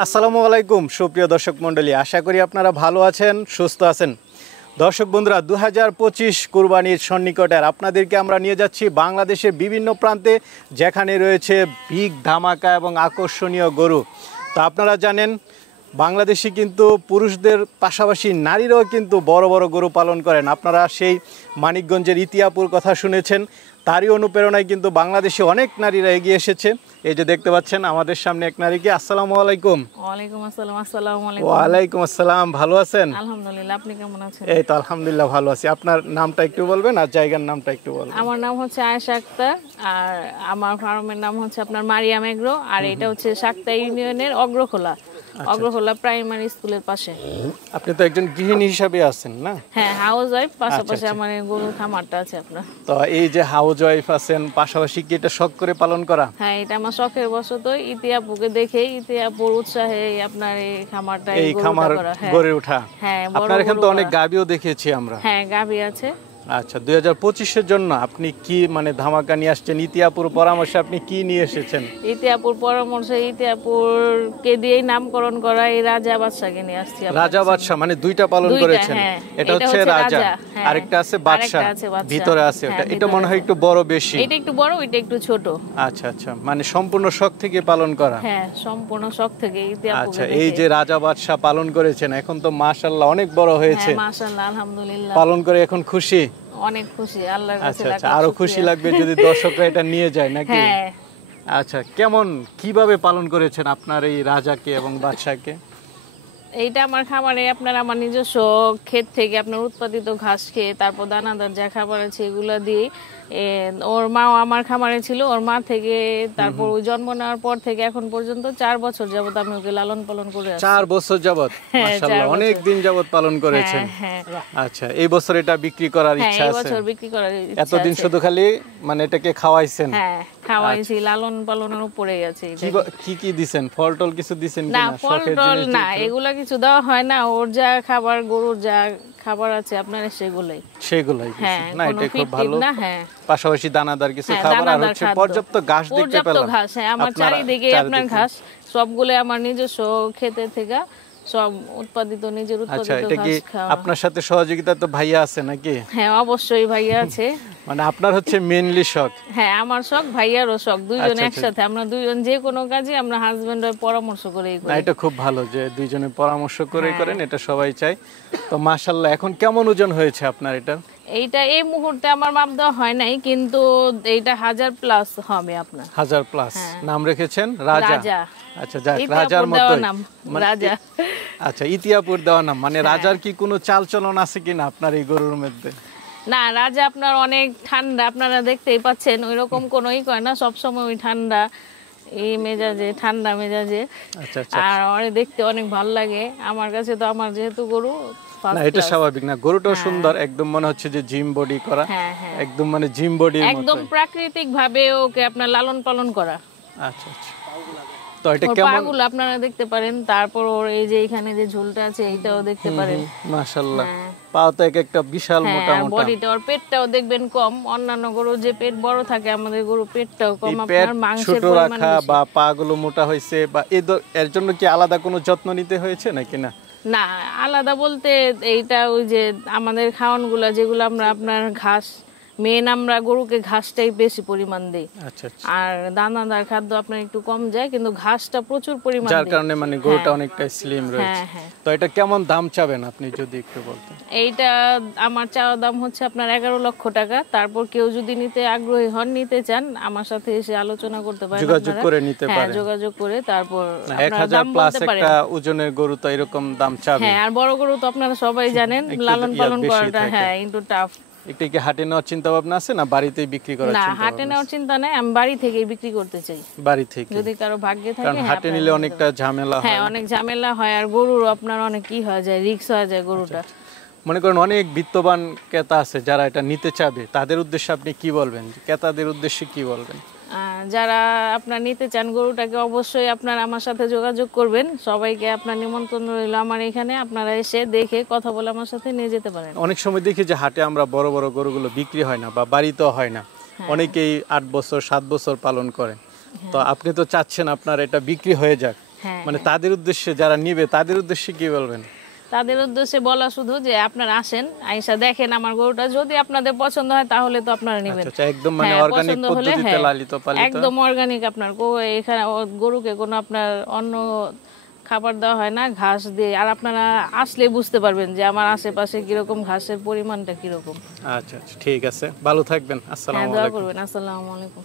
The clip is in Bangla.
আসসালামু আলাইকুম সুপ্রিয় দর্শক মণ্ডলী, আশা করি আপনারা ভালো আছেন, সুস্থ আছেন। দর্শক বন্ধুরা, 2025 কুরবানির সন্নিকটের আপনাদেরকে আমরা নিয়ে যাচ্ছি বাংলাদেশের বিভিন্ন প্রান্তে, যেখানে রয়েছে বিগ ধামাকা এবং আকর্ষণীয় গরু। তো আপনারা জানেন বাংলাদেশে কিন্তু পুরুষদের পাশাপাশি নারীরাও কিন্তু বড় বড় গরু পালন করেন। আপনারা সেই মানিকগঞ্জের ইতিয়াপুর কথা শুনেছেন, তারই অনুপ্রেরণায় কিন্তু বাংলাদেশে অনেক নারীরা এগিয়ে এসেছে। এই যে দেখতে পাচ্ছেন আমাদের সামনে এক নারীকে। আসসালামু আলাইকুম। ওয়ালাইকুম আসসালাম। আসসালামু আলাইকুম। ওয়ালাইকুম আসসালাম। ভালো আছেন? আলহামদুলিল্লাহ, আপনি কেমন আছেন? এই তো আলহামদুলিল্লাহ ভালো আছি। আপনার নামটা একটু বলবেন আর জায়গার নামটা একটু বলবেন। আমার নাম হচ্ছে আয়েশা আক্তার, আর আমার ফার্মের নাম হচ্ছে আপনার মারিয়াম এগ্রো, আর এটা হচ্ছে শাক্তা ইউনিয়নের অগ্রখোলা অগ্রখোলা প্রাইমারি স্কুলের পাশে। আপনি তো একজন গৃহিণী হিসাবে আছেন না? হ্যাঁ, হাউস ওয়াইফ, পাশাপাশি আমার গরুর খামারটা আছে আপনার। তো এই যে হাউস ওয়াইফ আছেন, পাশাপাশি কি এটা শখ করে পালন করা? হ্যাঁ, এটা আমার শখের বশত, ইতিয়াপুকে দেখে, ইতিয়াপুর উৎসাহে আপনার এই খামারটা, এই খামার গড়ে ওঠা। হ্যাঁ, আপনার এখানে তো অনেক গাবিও দেখেছি আমরা। হ্যাঁ, গাবি আছে। আচ্ছা, 2025-এর জন্য আপনি কি ধামাকা নিয়ে আসছেন? ইতিয়াপুর পরামর্শে আপনি কি নিয়ে এসেছেন? ইতিয়াপুর পরামর্শে ইতিয়াপুরকে দিয়েই নামকরণ করা এই রাজা বাদশাকে নিয়ে আসছি। রাজা বাদশা মানে দুইটা পালন করেছেন? এটা হচ্ছে রাজা, আরেকটা আছে বাদশা, ভিতরে আছে ওটা। এটা মনে হয় একটু বড় বেশি। এটা একটু বড়, এটা একটু ছোট। আচ্ছা আচ্ছা, মানে সম্পূর্ণ শখ থেকে পালন করা? হ্যাঁ, সম্পূর্ণ শখ থেকে। আচ্ছা, এই যে রাজা বাদশা পালন করেছেন, এখন তো মাশাআল্লাহ অনেক বড় হয়েছে। হ্যাঁ, মাশাআল্লাহ, আলহামদুলিল্লাহ। পালন করে এখন খুশি? অনেক খুশি, আল্লাহর কাছে। আচ্ছা, আরো খুশি লাগবে যদি দর্শকরা এটা নিয়ে যায় নাকি? হ্যাঁ। আচ্ছা, কিভাবে পালন করেছেন আপনার এই রাজাকে এবং বাদশাকে? এইটা আমার খামারে আপনার আমার নিজস্ব ক্ষেত থেকে আপনার উৎপাদিত ঘাস খেয়ে, তারপর দানাদার যা খাবার আছে এগুলো দিয়ে। ওর মাও আমার খামারে ছিল, ওর মা থেকে, তারপর ওই জন্ম নেওয়ার পর থেকে এখন পর্যন্ত 4 বছর যাবত আমি ওকে লালন পালন করে আসছি। 4 বছর যাবত? মাশাআল্লাহ, অনেক দিন যাবত পালন করেছেন। আচ্ছা, এই বছর এটা বিক্রি করার ইচ্ছা আছে? এই বছর বিক্রি করার ইচ্ছা আছে। এতদিন শুধু খালি মানে এটাকে খাওয়াইছেন? হ্যাঁ, খাওয়াইছি, লালন পালনের উপরে আছে। কি কি দিবেন? ফল টল কিছু দিবেন কিনা? না, ফল টল না, এগুলা কিছু দেওয়া হয় না। ওর যা খাবার, গরুর যা খাবার আছে আপনার সেগুলাই। হ্যাঁ, না এটা খুব ভালো। হ্যাঁ, পাশাপাশি দানাদার কিছু খাবার আর হচ্ছে পর্যাপ্ত ঘাস দেখতে পেলাম। পর্যাপ্ত ঘাস, হ্যাঁ, আমার চারিদিকে আপনার ঘাস, সবগুলো আমার নিজস্ব ক্ষেতে থেকে সব উৎপাদিত, নিজের উৎপাদিত ঘাস। আচ্ছা, এটা কি আপনার সাথে সহযোগিতা তো ভাইয়া আছে নাকি? হ্যাঁ, অবশ্যই ভাইয়া আছে। মানে আপনার হচ্ছে মেইনলি শখ? হ্যাঁ, আমার শখ, ভাইয়ারও শখ, দুইজন একসাথে। আমরা দুইজন যে কোনো কাজে আমরা হাজবেন্ড ওয়াইফ পরামর্শ করেই করি। এটা খুব ভালো যে দুইজনে পরামর্শ করেই করেন, এটা সবাই চায়। তো মাশাআল্লাহ, এখন কেমন ওজন হয়েছে আপনার এটা? এইটা এই মুহূর্তে আমার মাপ দেওয়া হয় নাই, কিন্তু এইটা 1000+ হবে আপনার। 1000+? নাম রেখেছেন রাজা? আচ্ছা, যাক, রাজার মতো নাম রাজা। আচ্ছা, ইতিয়াপুর দেওয়া নাম মানে রাজার কি কোনো চালচলন আছে কিনা আপনার এই গরুর মধ্যে? না, রাজা আপনার অনেক ঠান্ডা, আপনারা দেখতেই পাচ্ছেন, ওইরকম কোনোই করে না, সবসময় ওই ঠান্ডা, এই মেজাজে, ঠান্ডা মেজাজে। আচ্ছা আচ্ছা, আর ওরে দেখতে অনেক ভালো লাগে আমার কাছে। তো আমার যেহেতু গরু, না এটা স্বাভাবিক না, গরুটাও সুন্দর, একদম মনে হচ্ছে যে জিম বডি করা। একদম মানে জিম বডি, একদম প্রাকৃতিক ভাবে ওকে আপনার লালন পালন করা। আচ্ছা আচ্ছা, তো এটা কেমন? পাগুলো আপনারা দেখতে পারেন, তারপর ওর এই যে এখানে যে ঝুলটা আছে এইটাও দেখতে পারেন। মাশাআল্লাহ, পা তো একটা বিশাল মোটা মোটা। বডিটা, ওর পেটটাও দেখবেন কম। অন্যান্য গরু যে পেট বড় থাকে, আমাদের গরু পেটটাও কম। আপনার মাংসের পরিমাণ বেশি। বা পাগুলো মোটা হইছে, বা এর জন্য কি আলাদা কোনো যত্ন নিতে হয়েছে নাকি? না না, আলাদা বলতে এইটা ওই যে আমাদের খাওয়ানগুলা যেগুলো আমরা আপনার ঘাস, মেন আমরা গরুকে ঘাসটাই বেশি পরিমাণ দেই। আচ্ছা আচ্ছা, আর দানাদার খাদ্য আপনার একটু কম যায়, কিন্তু ঘাসটা প্রচুর পরিমাণ, যার কারণে মানে গরুটা অনেকটা স্লিম রয়েছে। তো এটা কেমন দাম চাবেন আপনি যদি একটু বলতেন? এইটা আমার চাওয়া দাম হচ্ছে আপনার 11 লক্ষ টাকা। তারপর কেউ যদি নিতে আগ্রহী হন, নিতে চান, আমার সাথে এসে আলোচনা করতে পারেন, যোগাযোগ করে নিতে পারেন। যোগাযোগ করে তারপর 1000+ একটা ওজনের গরু তো এরকম দাম চাবে। হ্যাঁ, আর বড় গরু তো আপনারা সবাই জানেন, লালন পালন করাটা একটু টাফ। একটু কি হাটে নেওয়ার চিন্তা ভাবনা আছে না বাড়িতেই বিক্রি করার চিন্তা? না, হাটে নেওয়ার চিন্তা নাই, আমি বাড়ি থেকেই বিক্রি করতে চাই। বাড়ি থেকে যদি কারো ভাগ্যে থাকে। কারণ হাটে নিলে অনেকটা ঝামেলা হয়। হ্যাঁ, অনেক ঝামেলা হয়, আর গরুর আপনার অনেক কি হয়ে যায়, রিস্ক হয়ে যায় গরুটা। মনে করেন অনেক বিত্তবান ক্রেতা আছে যারা এটা নিতে চাবে, তাদের উদ্দেশ্যে আপনি কি বলবেন? ক্রেতাদের উদ্দেশ্যে কি বলবেন? যারা আপনার নিতে চান গরুটাকে, অবশ্যই আপনার আমার সাথে যোগাযোগ করবেন। সবাইকে আপনার নিমন্ত্রণ রইল আমার এখানে, আপনারা এসে দেখে কথা বলে আমার সাথে নিয়ে যেতে পারেন। অনেক সময় দেখি যে হাটে আমরা বড় বড় গরুগুলো বিক্রি হয় না বা বাড়িতেও হয় না, অনেকেই 8 বছর 7 বছর পালন করে। তো আপনি তো চাচ্ছেন আপনার এটা বিক্রি হয়ে যাক, হ্যাঁ, মানে তাদের উদ্দেশ্যে যারা নিবে তাদের উদ্দেশ্যে কি বলবেন? তাদের উদ্দেশ্যে বলা শুধু যে আপনারা আসেন, আইসা দেখেন আমার গরুটা, যদি আপনাদের পছন্দ হয় তাহলে তো আপনারা নেবেন। আচ্ছা, একদম মানে হ্যাঁ, অর্গানিক পছন্দ হলে পদ্ধতিতে হ্যাঁ, লালিত পালিত। একদম অর্গানিক। আপনার এখানে গরুকে কোনো আপনার অন্য খাবার দেওয়া হয় না, ঘাস দিয়ে। আর আপনারা আসলে বুঝতে পারবেন যে আমার আশেপাশে কিরকম ঘাসের পরিমাণটা কিরকম। আচ্ছা আচ্ছা, ঠিক আছে, ভালো থাকবেন। হ্যাঁ, আসসালামু দোয়া আলাইকুম। করবেন। আসসালামু আলাইকুম।